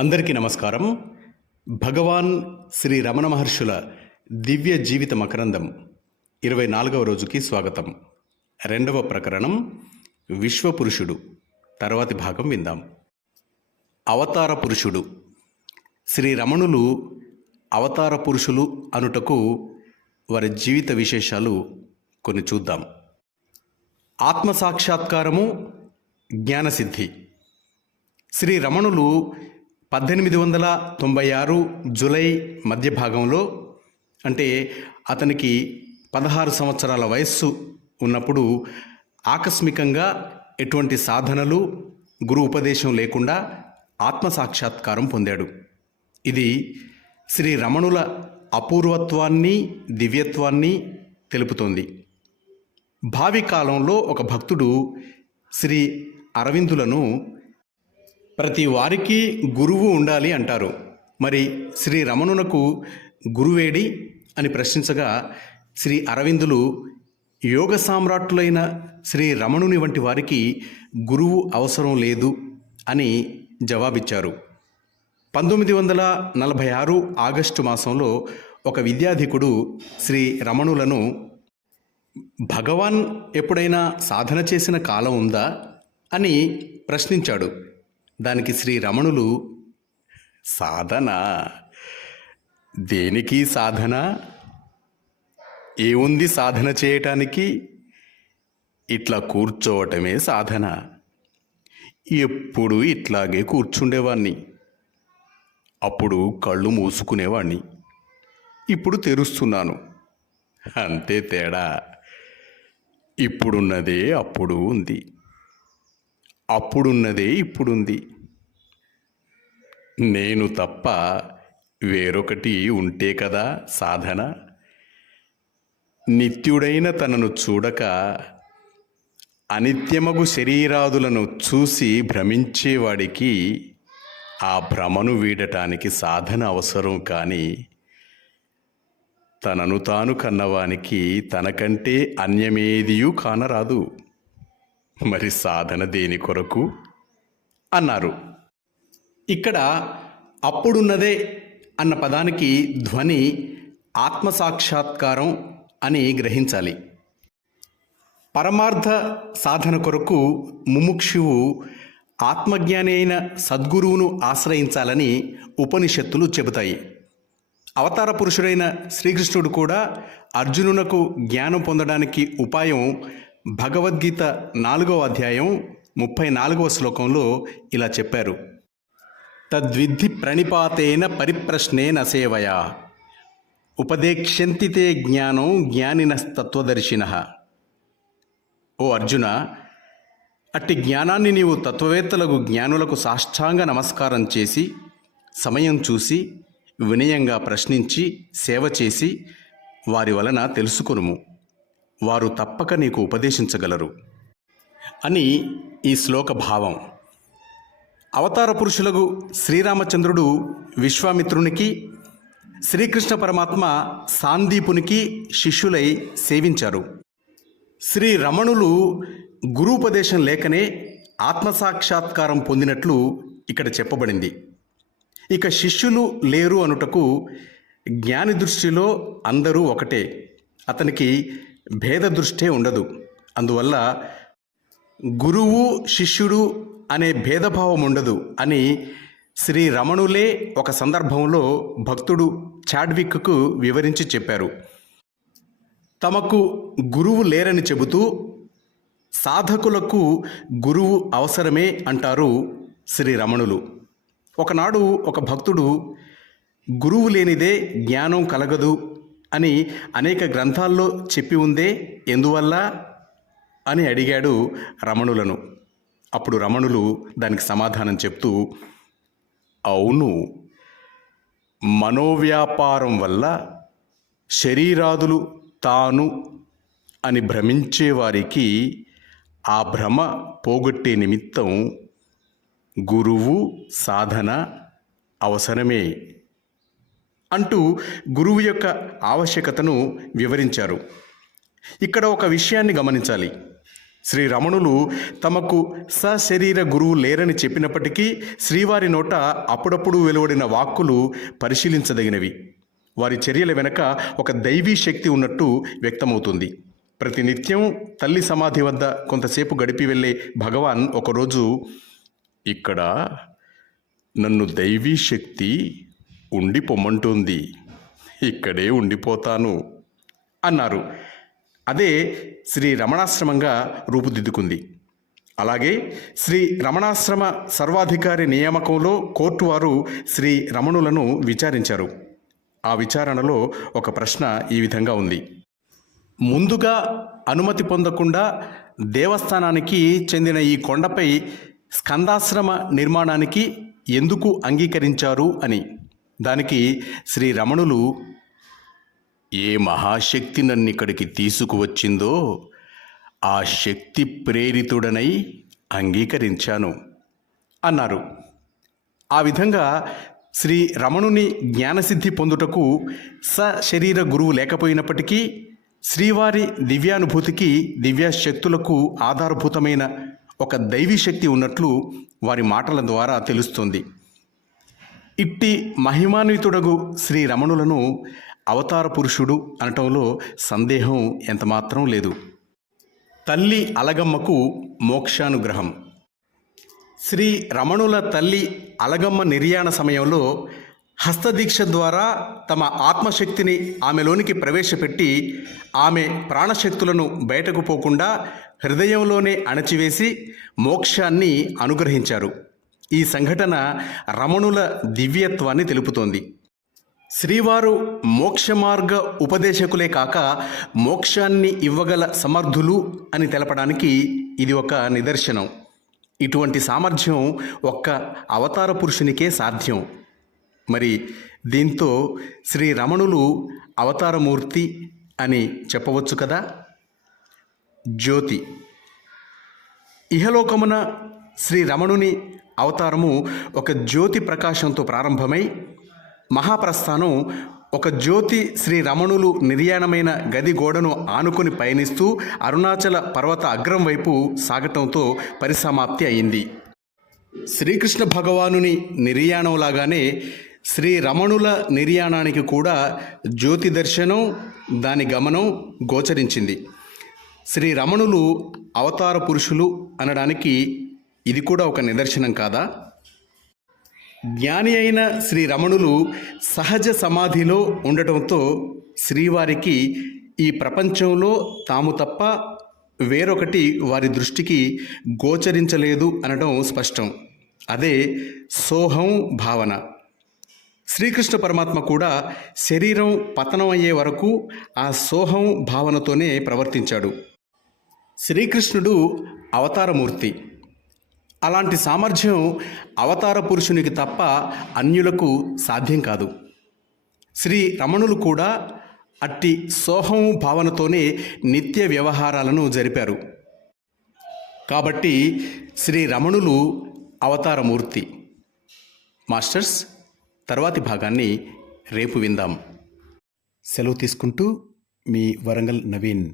అందరికీ నమస్కారం. భగవాన్ శ్రీ రమణ మహర్షుల దివ్య జీవిత మకరందం ఇరవై నాలుగవ రోజుకి స్వాగతం. రెండవ ప్రకరణం విశ్వపురుషుడు తర్వాతి భాగం విందాం. అవతార పురుషుడు. శ్రీ రమణులు అవతార పురుషులు అనుటకు వారి జీవిత విశేషాలు కొన్ని చూద్దాం. ఆత్మసాక్షాత్కారము జ్ఞానసిద్ధి. శ్రీ రమణులు పద్దెనిమిది వందల తొంభై ఆరు జులై మధ్య భాగంలో అంటే అతనికి పదహారు సంవత్సరాల వయస్సు ఉన్నప్పుడు ఆకస్మికంగా ఎటువంటి సాధనలు గురు ఉపదేశం లేకుండా ఆత్మసాక్షాత్కారం పొందాడు. ఇది శ్రీ రమణుల అపూర్వత్వాన్ని దివ్యత్వాన్ని తెలుపుతోంది. భావి కాలంలో ఒక భక్తుడు శ్రీ అరవిందులను ప్రతి వారికి గురువు ఉండాలి అంటారు. మరి శ్రీ రమణునకు గురువేడి అని ప్రశ్నించగా శ్రీ అరవిందులు యోగ సామ్రాట్టులైన శ్రీ రమణుని వంటి వారికి గురువు అవసరం లేదు అని జవాబిచ్చారు. పంతొమ్మిది వందల నలభై ఆరు ఆగస్టు మాసంలో ఒక విద్యాధికుడు శ్రీ రమణులను భగవాన్ ఎప్పుడైనా సాధన చేసిన కాలం ఉందా? అని ప్రశ్నించాడు. దానికి శ్రీ రమణులు సాధన. దేనికి సాధన? ఏముంది సాధన చేయటానికి? ఇట్లా కూర్చోవటమే సాధన. ఎప్పుడు ఇట్లాగే కూర్చుండేవాణ్ణి. అప్పుడు కళ్ళు మూసుకునేవాణ్ణి. ఇప్పుడు తెరుస్తున్నాను. అంతే తేడా. ఇప్పుడున్నదే అప్పుడు ఉంది. అప్పుడున్నదే ఇప్పుడుంది. నేను తప్ప వేరొకటి ఉంటే కదా సాధన? నిత్యుడైన తనను చూడక అనిత్యమగు శరీరాదులను చూసి భ్రమించేవాడికి ఆ భ్రమను వీడటానికి సాధన అవసరం కానీ తనను తాను కన్నవానికి తనకంటే అన్యమేదియూ కానరాదు. మరి సాధన దేని కొరకు? అన్నారు. ఇక్కడ అప్పుడున్నదే అన్న పదానికి ధ్వని ఆత్మసాక్షాత్కారం అని గ్రహించాలి. పరమార్థ సాధన కొరకు ముముక్షువు ఆత్మజ్ఞాని అయిన సద్గురువును ఆశ్రయించాలని ఉపనిషత్తులు చెబుతాయి. అవతార పురుషుడైన శ్రీకృష్ణుడు కూడా అర్జునునకు జ్ఞానం పొందడానికి ఉపాయం భగవద్గీత నాలుగవ అధ్యాయం ముప్పై నాలుగవ శ్లోకంలో ఇలా చెప్పారు. తద్విద్ధి ప్రణిపాతేన పరిప్రశ్నేన సేవయా. ఉపదేక్ష్యంతితే జ్ఞానం జ్ఞానం జ్ఞానినస్తత్వదర్శిన. ఓ అర్జున అట్టి జ్ఞానాన్ని నీవు తత్వవేత్తలకు జ్ఞానులకు సాష్టాంగ నమస్కారం చేసి సమయం చూసి వినయంగా ప్రశ్నించి సేవ చేసి వారి వలన తెలుసుకునుము. వారు తప్పక నీకు ఉపదేశించగలరు. అని ఈ శ్లోక భావం. అవతార పురుషులకు శ్రీరామచంద్రుడు విశ్వామిత్రునికి శ్రీకృష్ణ పరమాత్మ సాందీపునికి శిష్యులై సేవించారు. శ్రీ రమణులు గురూపదేశం లేకనే ఆత్మసాక్షాత్కారం పొందినట్లు ఇక్కడ చెప్పబడింది. ఇక శిష్యులు లేరు అనుటకు జ్ఞాని దృష్టిలో అందరూ ఒకటే. అతనికి భేద దృష్టే ఉండదు. అందువల్ల గురువు శిష్యుడు అనే భేదభావం ఉండదు అని శ్రీ రమణులే ఒక సందర్భంలో భక్తుడు చాడ్విక్కు వివరించి చెప్పారు. తమకు గురువు లేరని చెబుతూ సాధకులకు గురువు అవసరమే అంటారు శ్రీ రమణులు. ఒకనాడు ఒక భక్తుడు గురువు లేనిదే జ్ఞానం కలగదు అని అనేక గ్రంథాల్లో చెప్పి ఉందే ఎందువల్ల? అని అడిగాడు రమణులను. అప్పుడు రమణులు దానికి సమాధానం చెప్తూ అవును మనోవ్యాపారం వల్ల శరీరాదులు తాను అని భ్రమించే వారికి ఆ భ్రమ పోగొట్టే నిమిత్తం గురువు సాధన అవసరమే. అంటూ గురువు యొక్క ఆవశ్యకతను వివరించారు. ఇక్కడ ఒక విషయాన్ని గమనించాలి. శ్రీ రమణులు తమకు సశరీర గురువు లేరని చెప్పినప్పటికీ శ్రీవారి నోట అప్పుడప్పుడు వెలువడిన వాక్కులు పరిశీలించదగినవి. వారి చర్యల వెనక ఒక దైవీ శక్తి ఉన్నట్టు వ్యక్తమవుతుంది. ప్రతినిత్యం తల్లి సమాధి వద్ద కొంతసేపు గడిపి వెళ్ళే భగవాన్ ఒకరోజు ఇక్కడ నన్ను దైవీ శక్తి ఉండి పొమ్మంటుంది ఇక్కడే ఉండిపోతాను అన్నారు. అదే శ్రీ రమణాశ్రమంగా రూపుదిద్దుకుంది. అలాగే శ్రీ రమణాశ్రమ సర్వాధికారి నియామకంలో కోర్టు వారు శ్రీ రమణులను విచారించారు. ఆ విచారణలో ఒక ప్రశ్న ఈ విధంగా ఉంది. ముందుగా అనుమతి పొందకుండా దేవస్థానానికి చెందిన ఈ కొండపై స్కందాశ్రమ నిర్మాణానికి ఎందుకు అంగీకరించారు అని. దానికి శ్రీ రమణులు ఏ మహాశక్తి నన్నిక్కడికి తీసుకువచ్చిందో ఆ శక్తి ప్రేరితుడనై అంగీకరించాను అన్నారు. ఆ విధంగా శ్రీ రమణుని జ్ఞానసిద్ధి పొందుటకు సశరీర గురువు లేకపోయినప్పటికీ శ్రీవారి దివ్యానుభూతికి దివ్యశక్తులకు ఆధారభూతమైన ఒక దైవీ శక్తి ఉన్నట్లు వారి మాటల ద్వారా తెలుస్తుంది. ఇట్టి మహిమాన్వితుడగు శ్రీ రమణులను అవతార పురుషుడు అనటంలో సందేహం ఎంతమాత్రం లేదు. తల్లి అలగమ్మకు మోక్షానుగ్రహం. శ్రీ రమణుల తల్లి అలగమ్మ నిర్యాణ సమయంలో హస్తదీక్ష ద్వారా తమ ఆత్మశక్తిని ఆమెలోనికి ప్రవేశపెట్టి ఆమె ప్రాణశక్తులను బయటకు పోకుండా హృదయంలోనే అణచివేసి మోక్షాన్ని అనుగ్రహించారు. ఈ సంఘటన రమణుల దివ్యత్వాన్ని తెలుపుతోంది. శ్రీవారు మోక్ష మార్గ ఉపదేశకులే కాక మోక్షాన్ని ఇవ్వగల సమర్థులు అని తెలపడానికి ఇది ఒక నిదర్శనం. ఇటువంటి సామర్థ్యం ఒక్క అవతార పురుషునికే సాధ్యం. మరి దీంతో శ్రీ రమణులు అవతారమూర్తి అని చెప్పవచ్చు కదా? జ్యోతి. ఇహలోకమున శ్రీ రమణుని అవతారము ఒక జ్యోతి ప్రకాశంతో ప్రారంభమై మహాప్రస్థానం ఒక జ్యోతి శ్రీ రమణులు నిర్యాణమైన గది గోడను ఆనుకొని పయనిస్తూ అరుణాచల పర్వత అగ్రం వైపు సాగటంతో పరిసమాప్తి అయింది. శ్రీకృష్ణ భగవానుని నిర్యాణంలాగానే శ్రీ రమణుల నిర్యాణానికి కూడా జ్యోతి దర్శనం దాని గమనం గోచరించింది. శ్రీ రమణులు అవతార పురుషులు అనడానికి ఇది కూడా ఒక నిదర్శనం కాదా? జ్ఞాని అయిన శ్రీ రమణులు సహజ సమాధిలో ఉండటంతో శ్రీవారికి ఈ ప్రపంచంలో తాము తప్ప వేరొకటి వారి దృష్టికి గోచరించలేదు అనడం స్పష్టం. అదే సోహం భావన. శ్రీకృష్ణ పరమాత్మ కూడా శరీరం పతనం అయ్యే వరకు ఆ సోహం భావనతోనే ప్రవర్తించాడు. శ్రీకృష్ణుడు అవతారమూర్తి. అలాంటి సామర్థ్యం అవతార పురుషునికి తప్ప అన్యులకు సాధ్యం కాదు. శ్రీ రమణులు కూడా అట్టి సోహం భావనతోనే నిత్య వ్యవహారాలను జరిపారు. కాబట్టి శ్రీ రమణులు అవతారమూర్తి మాస్టర్స్ తర్వాతి భాగాన్ని రేపు విందాం. సెలవు తీసుకుంటూ మీ వరంగల్ నవీన్.